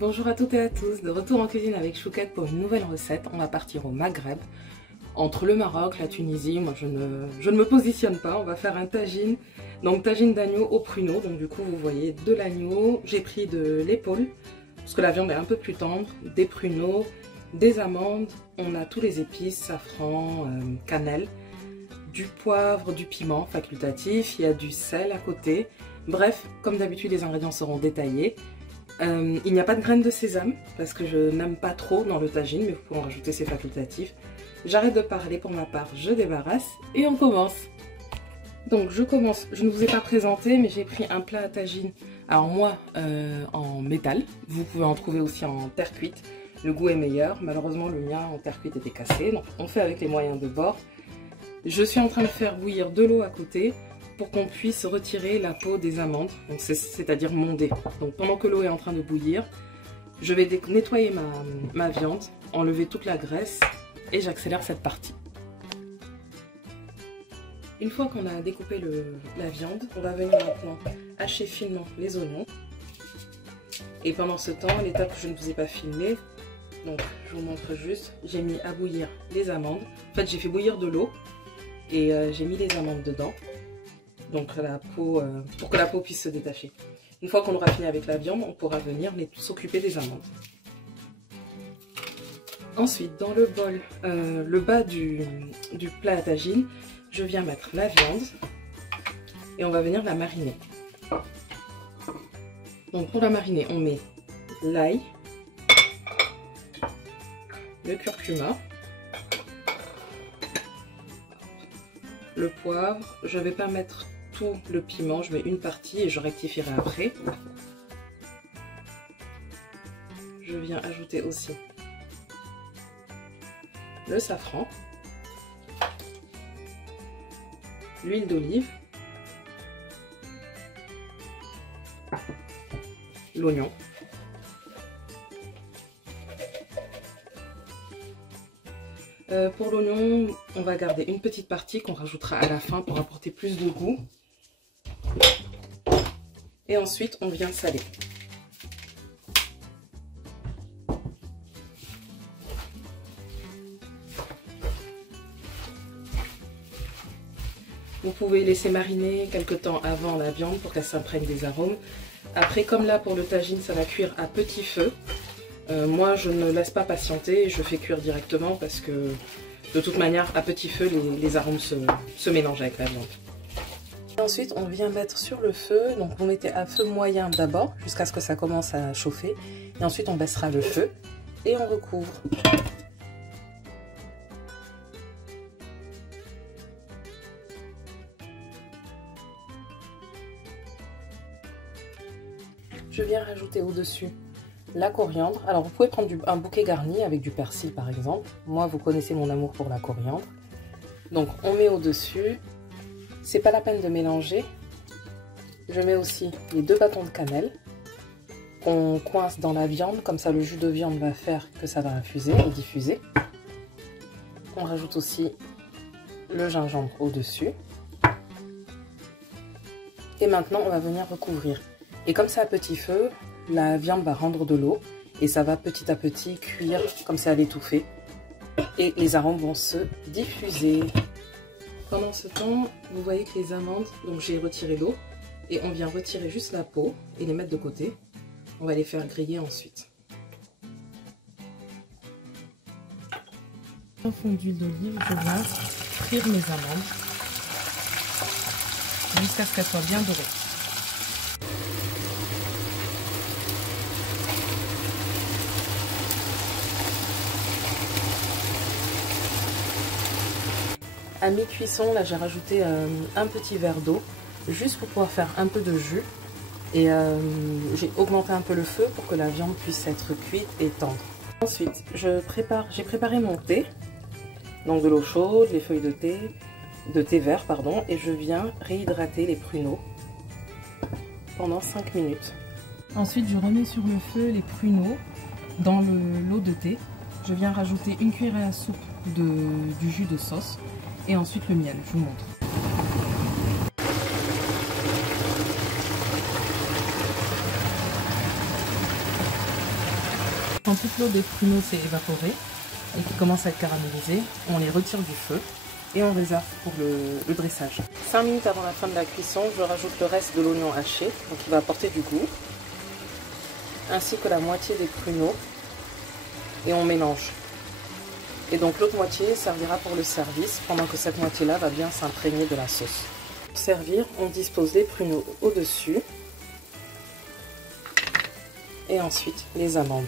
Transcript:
Bonjour à toutes et à tous, de retour en cuisine avec Chouquette pour une nouvelle recette. On va partir au Maghreb, entre le Maroc, la Tunisie. Moi je ne me positionne pas, on va faire un tagine. Donc tagine d'agneau au pruneau, donc du coup vous voyez de l'agneau, j'ai pris de l'épaule, parce que la viande est un peu plus tendre, des pruneaux, des amandes, on a tous les épices, safran, cannelle, du poivre, du piment facultatif, il y a du sel à côté. Bref, comme d'habitude les ingrédients seront détaillés. Il n'y a pas de graines de sésame parce que je n'aime pas trop dans le tagine, mais vous pouvez en rajouter, c'est facultatif. J'arrête de parler, pour ma part je débarrasse et on commence. Donc je commence, je ne vous ai pas présenté mais j'ai pris un plat à tagine, alors moi en métal, vous pouvez en trouver aussi en terre cuite, le goût est meilleur, malheureusement le mien en terre cuite était cassé, donc on fait avec les moyens de bord. Je suis en train de faire bouillir de l'eau à côté pour qu'on puisse retirer la peau des amandes, c'est-à-dire monder. Donc pendant que l'eau est en train de bouillir, je vais nettoyer ma viande, enlever toute la graisse et j'accélère cette partie. Une fois qu'on a découpé la viande, on va venir maintenant hacher finement les oignons. Et pendant ce temps, l'étape que je ne vous ai pas filmée, donc je vous montre juste, j'ai mis à bouillir les amandes. En fait, j'ai fait bouillir de l'eau et j'ai mis les amandes dedans. Donc la peau, pour que la peau puisse se détacher. Une fois qu'on aura fini avec la viande, on pourra venir s'occuper des amandes. Ensuite, dans le bol, le bas du plat à tagine, je viens mettre la viande et on va venir la mariner. Donc pour la mariner, on met l'ail, le curcuma, le poivre. Je ne vais pas mettre tout le piment, je mets une partie et je rectifierai après. Je viens ajouter aussi le safran, l'huile d'olive, l'oignon, pour l'oignon, on va garder une petite partie qu'on rajoutera à la fin pour apporter plus de goût. Et ensuite, on vient saler. Vous pouvez laisser mariner quelque temps avant la viande pour qu'elle s'imprègne des arômes. Après, comme là pour le tagine, ça va cuire à petit feu. Moi, je ne laisse pas patienter, je fais cuire directement parce que de toute manière, à petit feu, les arômes se mélangent avec la viande. Et ensuite, on vient mettre sur le feu, donc vous mettez à feu moyen d'abord jusqu'à ce que ça commence à chauffer. Et ensuite, on baissera le feu et on recouvre. Je viens rajouter au-dessus la coriandre. Alors vous pouvez prendre un bouquet garni avec du persil par exemple. Moi vous connaissez mon amour pour la coriandre. Donc on met au-dessus. C'est pas la peine de mélanger. Je mets aussi les 2 bâtons de cannelle qu'on coince dans la viande. Comme ça le jus de viande va faire que ça va infuser et diffuser. On rajoute aussi le gingembre au-dessus. Et maintenant on va venir recouvrir. Et comme c'est à petit feu, la viande va rendre de l'eau et ça va petit à petit cuire comme ça à l'étouffer. Et les arômes vont se diffuser. Pendant ce temps, vous voyez que les amandes, donc j'ai retiré l'eau et on vient retirer juste la peau et les mettre de côté. On va les faire griller ensuite. En fond d'huile d'olive, je viens frire mes amandes jusqu'à ce qu'elles soient bien dorées. À mi-cuisson, là j'ai rajouté un petit verre d'eau, juste pour pouvoir faire un peu de jus. Et j'ai augmenté un peu le feu pour que la viande puisse être cuite et tendre. Ensuite, j'ai préparé mon thé, donc de l'eau chaude, les feuilles de thé vert, pardon, et je viens réhydrater les pruneaux pendant 5 minutes. Ensuite, je remets sur le feu les pruneaux dans l'eau de thé. Je viens rajouter une cuillerée à soupe du jus de sauce. Et ensuite le miel, je vous montre. quand toute l'eau des pruneaux s'est évaporée et qu'ils commencent à être caramélisés, on les retire du feu et on réserve pour le dressage. 5 minutes avant la fin de la cuisson, je rajoute le reste de l'oignon haché, donc il va apporter du goût, ainsi que la moitié des pruneaux, et on mélange. Et donc l'autre moitié servira pour le service, pendant que cette moitié-là va bien s'imprégner de la sauce. Pour servir, on dispose les pruneaux au-dessus, et ensuite les amandes.